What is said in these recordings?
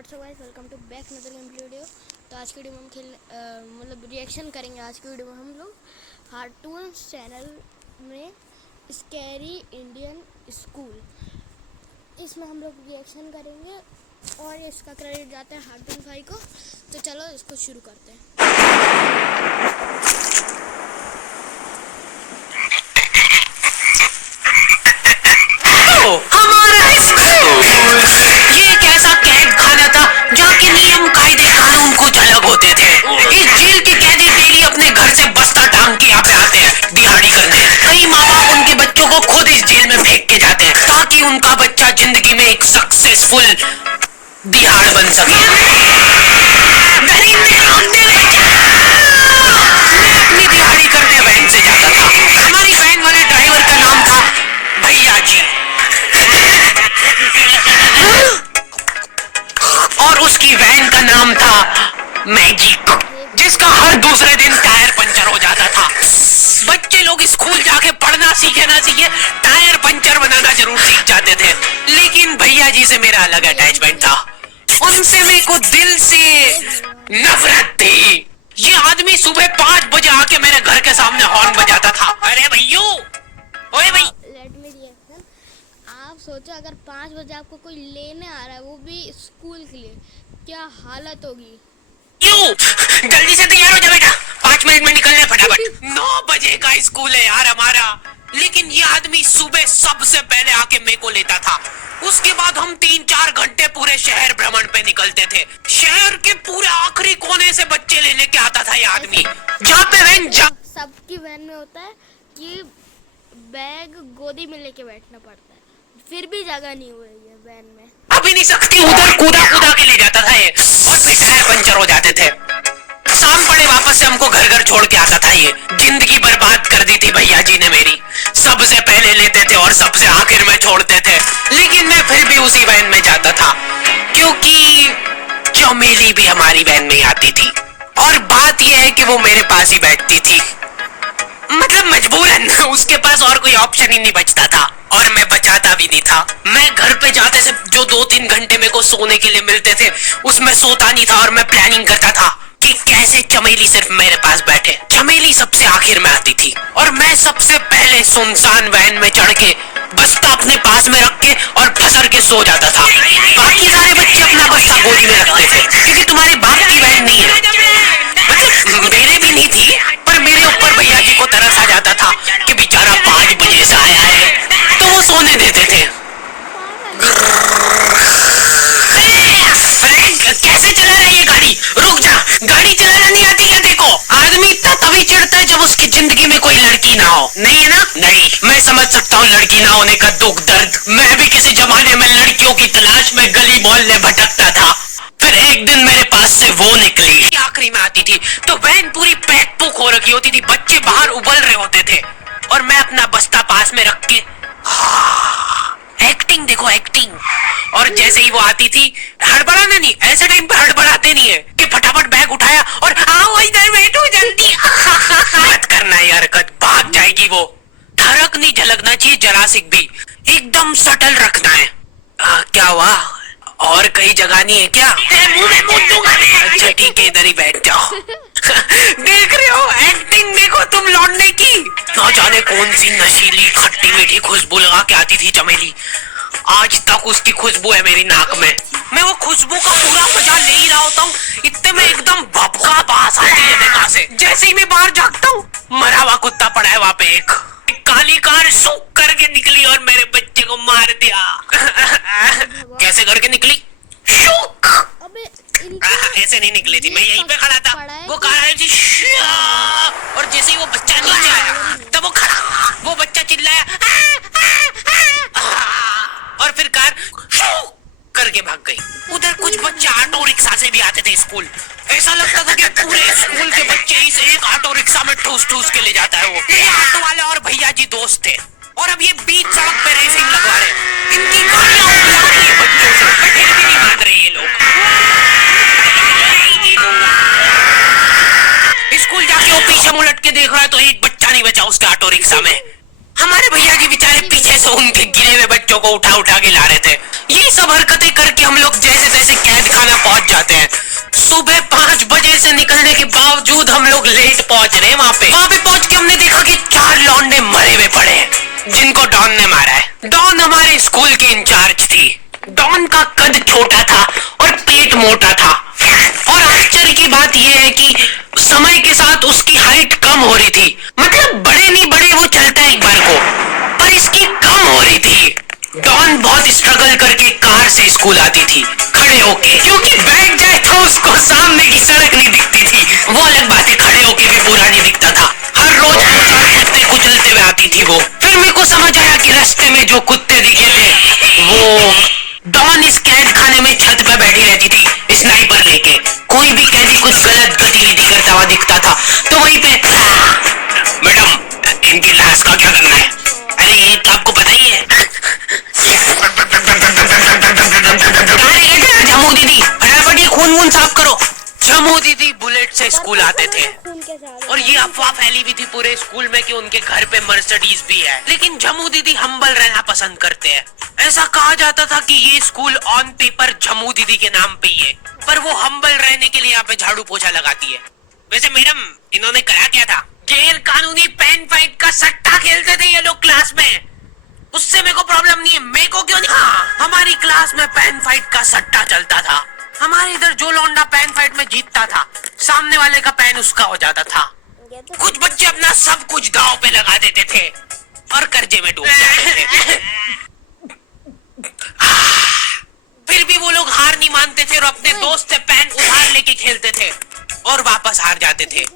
WhatsApp guys, welcome to back another game video. तो आज की वीडियो में हम मतलब रिएक्शन करेंगे। आज की वीडियो में हम लोग कार्टून्स चैनल में स्कैरी इंडियन स्कूल, इसमें हम लोग रिएक्शन करेंगे और इसका क्रेडिट जाता है हार्टून भाई को। तो चलो इसको शुरू करते हैं। उनका बच्चा जिंदगी में एक सक्सेसफुल दिहाड़ बन सके। मैं अपनी दिहाड़ी करने वैन से जाता था। हमारी वैन वाले ड्राइवर का नाम था भैया जी और उसकी वैन का नाम था मैजिक, जिसका हर दूसरे दिन टायर पंचर हो जाता था। बच्चे लोग स्कूल जाके पढ़ना सीखे ना सीखे, टायर पंचर बनाना जरूर सीख जाते थे। लेकिन भैया जी से मेरा अलग अटैचमेंट था, उनसे मेरे को दिल से नफरत थी। ये आदमी सुबह 5 बजे आके मेरे घर के सामने हॉर्न बजाता था। अरे भैया, ओए भाई, लेट मी रिएक्शन। आप सोचो अगर 5 बजे आपको कोई लेने आ रहा है, वो भी स्कूल के लिए, क्या हालत होगी। जल्दी से तैयार हो जा बेटा, 5 मिनट में निकलना है फटाफट। 9 बजे का स्कूल है यार हमारा। लेकिन ये आदमी सुबह सबसे पहले आके मेरे को लेता था। उसके बाद हम 3-4 घंटे पूरे शहर भ्रमण पे निकलते थे। शहर के पूरे आखिरी कोने से बच्चे ले लेके आता था ये आदमी। जहाँ पे वैन सबकी वैन में होता है कि बैग गोदी में लेके बैठना पड़ता है, फिर भी जगह नहीं हुई है वैन में। अभी नहीं सकती, उधर कूदा कूदा के ले जाता था ये, और फिर टायर पंचर हो जाते थे। शाम पड़े वापस से हमको घर घर छोड़ के आता था ये। जिंदगी बर्बाद कर दी थी भैया जी ने मेरी। सबसे पहले लेते थे और सबसे आखिर में छोड़ते थे। लेकिन मैं फिर भी उसी वैन में जाता था, क्योंकि चमेली भी हमारी वैन में आती थी। और बात यह है कि वो मेरे पास ही बैठती थी, मतलब मजबूरन। उसके पास और कोई ऑप्शन ही नहीं बचता था, और मैं बचाता भी नहीं था। मैं घर पे जाते से जो 2-3 घंटे मेरे को सोने के लिए मिलते थे, उसमें सोता नहीं था और मैं प्लानिंग करता था कि कैसे चमेली सिर्फ मेरे पास बैठे। चमेली सबसे आखिर में आती थी और मैं सबसे पहले सुनसान वैन में चढ़ के बस्ता अपने पास में रख के और फसर के सो जाता था। बाकी सारे बच्चे अपना बस्ता गोदी में रखते थे, क्योंकि तुम्हारे बाप की वैन नहीं है। मतलब मेरे भी नहीं थी, पर मेरे ऊपर भैया जी को तरस आ जाता था कि बेचारा 5 बजे से आया है, तो वो सोने देते थे। कैसे चला रहा है ये गाड़ी? रुक जा, गाड़ी चलाना नहीं आती क्या? देखो, आदमी इतना तभी चिढ़ता है जब उसकी जिंदगी में कोई लड़की ना हो। नहीं है ना? नहीं, मैं समझ सकता हूँ लड़की ना होने का दुख दर्द। मैं भी किसी जमाने में लड़कियों की तलाश में गली मोहल्ले भटकता था। फिर एक दिन मेरे पास से वो निकली, आखिरी में आती थी, तो वैन पूरी पैक पुक हो रखी होती थी। बच्चे बाहर उबल रहे होते थे और मैं अपना बस्ता पास में रख के, एक्टिंग देखो, एक्टिंग। और जैसे ही वो आती थी, हड़बड़ाना नहीं, ऐसे टाइम पे हड़बड़ाते नहीं है कि फटाफट बैग उठाया और आओ इधर बैठो जल्दी। मत करना ये हरकत, भाग जाएगी वो। धड़क नहीं झलकना चाहिए जरा सी भी, एकदम सटल रखना है। क्या हुआ? और कहीं जगह नहीं है क्या? मुंह में मुंह दूंगा मैं। अच्छा ठीक है, इधर ही बैठ जाओ। देख रहे हो, एक्टिंग देखो तुम लौटने की। ना जाने कौन सी नशीली खट्टी मीठी खुशबू लगा के आती थी चमेली। आज तक उसकी खुशबू है मेरी नाक में। मैं वो खुशबू का पूरा मजा ले ही रहा होता हूँ, इतने में एकदम भभका बास आती है मेरे से। जैसे ही मैं बाहर झांकता हूँ, मरा हुआ कुत्ता पड़ा है वहाँ पे। एक काली कार सूख करके निकली और मेरे बच्चे को मार दिया। कैसे करके निकली? शूक। ऐसे नहीं निकली थी, मैं यहीं पे खड़ा था, वो कार आई थी और जैसे ही वो बच्चा नीचे आया तब वो खड़ा, वो बच्चा चिल्लाया और फिर कार करके भाग गई। उधर कुछ बच्चे ऑटो रिक्शा से भी आते थे स्कूल। ऐसा लगता था कि पूरे स्कूल के बच्चे इस एक ऑटो रिक्शा में ठूस ठूस के ले जाता है वो। ये ऑटो वाले और भैया जी दोस्त थे और अब ये बीच सड़क पे रेसिंग लगवा रहे हैं। इनकी गाड़ियां उड़ा रही है बच्चों से, फिर भी नहीं मान रहे ये लोग। स्कूल जाके वो पीछे मुलट के देख रहा है तो एक बच्चा नहीं बचा उसके ऑटो रिक्शा में। हमारे भैया जी बेचारे पीछे से उनके गिरे हुए बच्चों को उठा उठा के ला रहे थे। ये सब हरकतें करके हम लोग जैसे तैसे कैद खाना जाते हैं। सुबह 5 बजे से निकलने के बावजूद हम लोग लेट पहुंच रहे हैं वहां पे पहुंच के हमने देखा कि 4 लौंडे मरे हुए पड़े हैं जिनको डॉन ने मारा है। डॉन हमारे स्कूल की इंचार्ज थी। डॉन का कद छोटा था और पेट मोटा था, और आश्चर्य की बात यह है कि समय के साथ उसकी हाइट कम हो रही थी। मतलब बड़े नहीं बड़े वो चलता है एक बार को, पर इसकी कम हो रही थी। डॉन बहुत स्ट्रगल करके कार से स्कूल आती थी खड़े होके, क्योंकि बैठ जाए तो उसको सामने की सड़क नहीं दिखती थी। वो अलग बात है, खड़े होके भी पूरा नहीं दिखता था। हर रोज कुचलते कुचलते हुए आती थी वो। फिर मेरे को समझ आया कि रास्ते में जो कुत्ते दिखे थे वो डॉन इस कैद खाने में छत पे बैठी रहती थी स्नाइपर लेके। कोई भी कैदी कुछ गलत गतिविधि करता हुआ दिखता था तो वहीं पे, मैडम इनकी लाश का क्या करना है? अरे ये तो आपको पता ही है। झमू दीदी फटाफट ये खून वून साफ करो। झमू दीदी बुलेट से स्कूल आते थे और ये अफवाह फैली भी थी पूरे स्कूल में कि उनके घर पे मर्सिडीज भी है। लेकिन झमू दीदी हम्बल रहना पसंद करते हैं। ऐसा कहा जाता था कि ये स्कूल ऑन पेपर झमू दीदी के नाम पे ही है, पर वो हम्बल रहने के लिए यहाँ पे झाड़ू पोछा लगाती है। वैसे मैडम इन्होंने करा क्या था? गैर कानूनी पेन फाइट का सट्टा खेलते थे ये लोग क्लास में। उससे मेरे को प्रॉब्लम नहीं है, मेरे को क्यों नहीं? हाँ, हमारी क्लास में पेन फाइट का सट्टा चलता था। हमारे इधर जो लौंडा पेन फाइट में जीतता था सामने वाले का पेन उसका हो जाता था। कुछ बच्चे अपना सब कुछ दांव पे लगा देते थे और कर्जे में डूब जाते थे। फिर भी वो लोग हार नहीं मानते थे और अपने दोस्त से पेन उधार लेके खेलते थे और वापस हार जाते थे।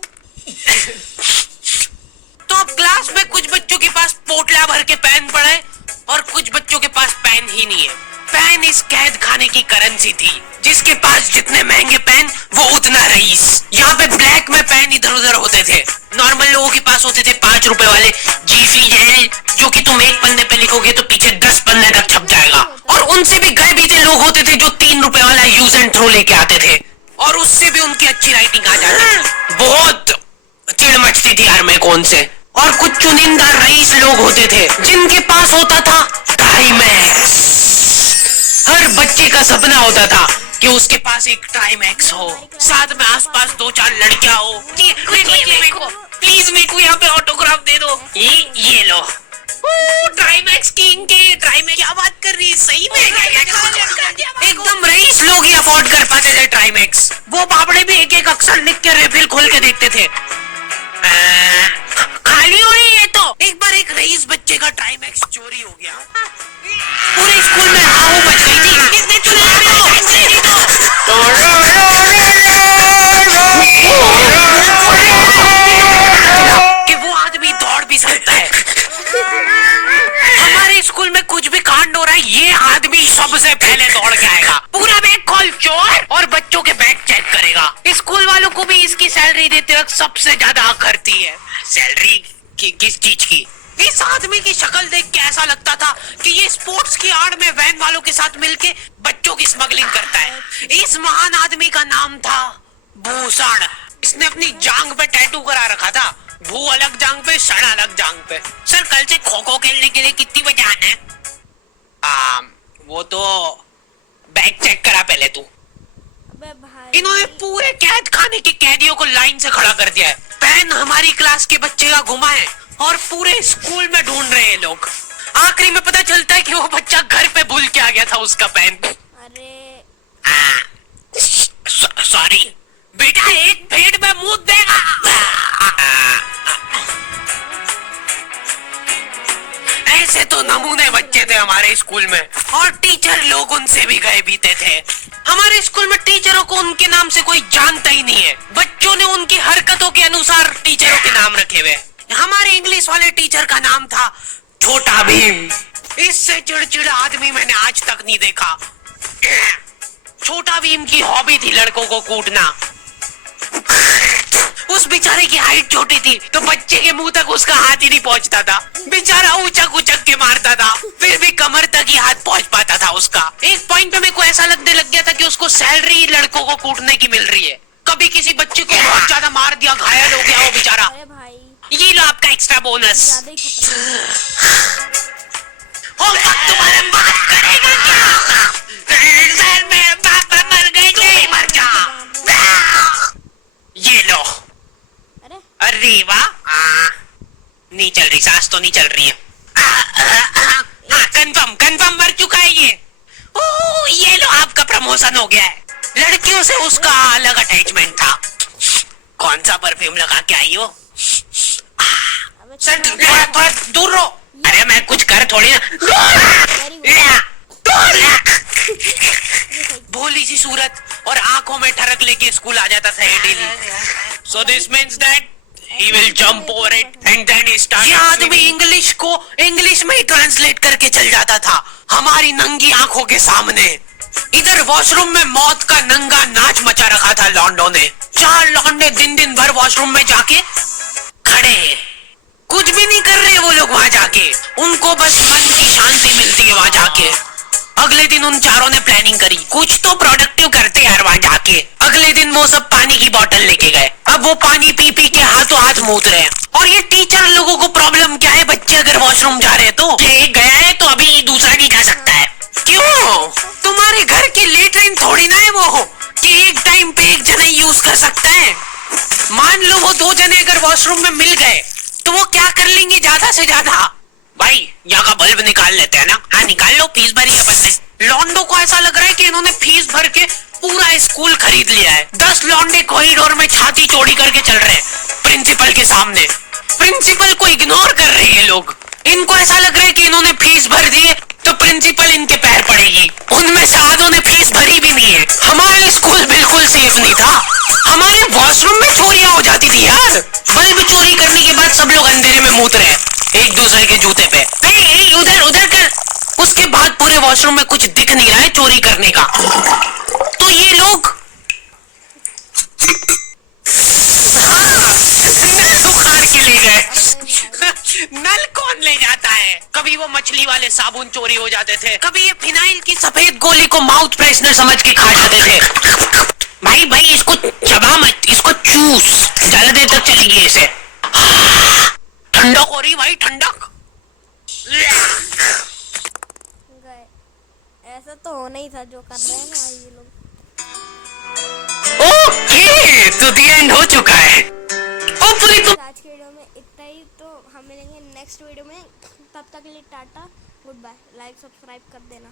तो अब क्लास में कुछ बच्चों के पास पोटला भर के पेन पड़ा है और कुछ बच्चों के पास पेन ही नहीं है। पेन इस कैद खाने की करेंसी थी। जिसके पास जितने महंगे पेन वो उतना रईस। यहाँ पे ब्लैक में पेन इधर उधर होते थे। नॉर्मल लोगों के पास होते थे 5 रुपए वाले जीफी जेल, जो कि तुम एक पन्ने पे लिखोगे तो पीछे 10 पन्ने तक छप जाएगा। और उनसे भी गए बीते लोग होते थे जो 3 रुपए वाला यूज एंड थ्रो लेके आते थे और उससे भी उनकी अच्छी राइटिंग आ जाती थी। बहुत चिढ़ मचती थी यार मेरे को उनसे। और कुछ चुनिंदा रईस लोग होते थे जिनके पास होता था टाइमैक्स। हर बच्चे का सपना होता था कि उसके पास एक टाइमैक्स हो, साथ में आसपास 2-4 लड़कियां हो। प्लीज मेरे को यहाँ पे ऑटोग्राफ दे दो। ये लो टाइमैक्स किंग के टाइमैक्स। क्या बात कर रही है, सही में एकदम रईस लोग ही अफोर्ड कर पाते थे टाइमैक्स। वो बाबड़े भी एक एक अक्षर लिख के रिफिल खोल के देखते थे। खाली हो रही है तो एक बार एक रईस बच्चे का टाइमैक्स चोरी हो गया। पूरे स्कूल में हाउ मच गई थी। किसने चुराया कि वो आदमी दौड़ भी सकता है। हमारे स्कूल में कुछ भी कांड हो रहा है ये आदमी सबसे पहले दौड़ के आएगा। पूरा बैग खोल चोर और बच्चों के बैग चेक करेगा। स्कूल वालों को भी इसकी सैलरी देते वक्त सबसे ज्यादा हक करती है। सैलरी किस चीज की? इस आदमी की शक्ल देख के ऐसा लगता था कि ये स्पोर्ट्स की आड़ में वैन वालों के साथ मिलके बच्चों की स्मगलिंग करता है। इस महान आदमी का नाम था भूषण। इसने अपनी जांग पे टैटू करा रखा था। भू अलग जांग पे, सड़ अलग जांग पे। सर कल से खो खो खेलने के लिए कितनी बजे आना है? वो तो बैग चेक करा पहले तू। इन्होंने पूरे कैद खाने के कैदियों को लाइन से खड़ा कर दिया है। पेन हमारी क्लास के बच्चे का गुमा है और पूरे स्कूल में ढूंढ रहे हैं लोग। आखिरी में पता चलता है कि वो बच्चा घर पे भूल के आ गया था उसका पेन। अरे सॉरी बेटा, एक भेड़ में मुंह देगा। ऐसे तो नमूने बच्चे थे हमारे स्कूल में और टीचर लोग उनसे भी गए बीते थे। हमारे स्कूल में टीचरों को उनके नाम से कोई जानता ही नहीं है। बच्चों ने उनकी हरकतों के अनुसार टीचरों के नाम रखे हुए। हमारे इंग्लिश वाले टीचर का नाम था छोटा भीम। इससे चिड़चिड़ा आदमी मैंने आज तक नहीं देखा। छोटा भीम की हॉबी थी लड़कों को कूटना। उस बेचारे की हाइट छोटी थी तो बच्चे के मुंह तक उसका हाथ ही नहीं पहुंचता था। बेचारा ऊंचक ऊंचक के मारता था, फिर भी कमर तक ही हाथ पहुंच पाता था उसका। एक पॉइंट पे मेरे को ऐसा लगने लग गया था कि उसको सैलरी लड़कों को कूटने की मिल रही है। कभी किसी बच्चे को बहुत ज्यादा मार दिया, घायल हो गया वो बेचारा। ये लो आपका एक्स्ट्रा बोनस। तुम्हारा बात करेगा क्या? सर मेरे पापा मर गए थे। मर जा चल रही, सांस तो नहीं चल रही है। हाँ, कंफर्म कंफर्म मर चुका है ये। ओह, ये लो आपका प्रमोशन हो गया है। लड़कियों से उसका अलग अटैचमेंट था। कौन सा परफ्यूम लगा के आई हो? अबे सर थोड़ा- थोड़ा दूर रहो। अरे मैं कुछ कर थोड़ी ना। भोली सी सूरत और आंखों में ठरक लेके स्कूल आ जाता था ये daily. So this means that he will jump over it and then he starts। ये आदमी इंग्लिश को इंग्लिश में ही ट्रांसलेट करके चल जाता था हमारी नंगी आंखों के सामने। इधर वॉशरूम में मौत का नंगा नाच मचा रखा था लॉन्डो ने। 4 लौंडे दिन दिन भर वॉशरूम में जाके खड़े, कुछ भी नहीं कर रहे वो लोग वहां जाके। उनको बस मन की शांति मिलती है वहां जाके। अगले दिन उन चारों ने प्लानिंग करी, कुछ तो प्रोडक्टिव करते यार वहां जाके। अगले दिन वो सब पानी की बोतल लेके गए। अब वो पानी पी पी के हाथों हाथ मूत रहे हैं। और ये टीचर लोगों को प्रॉब्लम क्या है, बच्चे अगर वॉशरूम जा रहे हैं तो एक गया है तो अभी दूसरा नहीं जा सकता है। क्यों? तुम्हारे घर की लेटरिन थोड़ी ना है वो कि एक टाइम पे एक जना यूज कर सकता है। मान लो वो 2 जने अगर वॉशरूम में मिल गए तो वो क्या कर लेंगे ज्यादा से ज्यादा? भाई यहाँ का बल्ब निकाल लेते हैं ना। हाँ निकाल लो, फीस भरी है बंदे। लॉन्डो को ऐसा लग रहा है कि इन्होंने फीस भर के पूरा स्कूल खरीद लिया है। 10 लॉन्डे कॉरिडोर में छाती चौड़ी करके चल रहे हैं प्रिंसिपल के सामने। प्रिंसिपल को इग्नोर कर रहे हैं लोग। इनको ऐसा लग रहा है कि इन्होंने फीस भर दी है तो प्रिंसिपल इनके पैर पड़ेगी। उनमें से आधों ने फीस भरी भी नहीं है। हमारा स्कूल बिल्कुल सेफ नहीं था। हमारे वॉशरूम में चोरियां हो जाती थी यार। बल्ब चोरी करने के बाद सब लोग अंधेरे में मूत रहे एक दूसरे के जूते पे। उधर उधर कर। उसके बाद पूरे वॉशरूम में कुछ दिख नहीं रहा है चोरी करने का। तो ये लोग नल उखाड़ के ले गए। नल कौन ले जाता है? कभी वो मछली वाले साबुन चोरी हो जाते थे, कभी ये फिनाइल की सफेद गोली को माउथ फ्रेशनर समझ के खा जाते थे। भाई भाई इसको चबा मत, इसको चूस, ज्यादा देर तक चलेगी इसे। ठंडक हो रही भाई, ठंडक। गए। ऐसा तो होना ही था जो कर रहे हैं ना ये लोग। ओके, तो द एंड हो चुका है। होपफुली तो आज के वीडियो में इतना ही। तो हम मिलेंगे नेक्स्ट वीडियो में। तब तक के लिए टाटा, गुड बाय। लाइक सब्सक्राइब कर देना।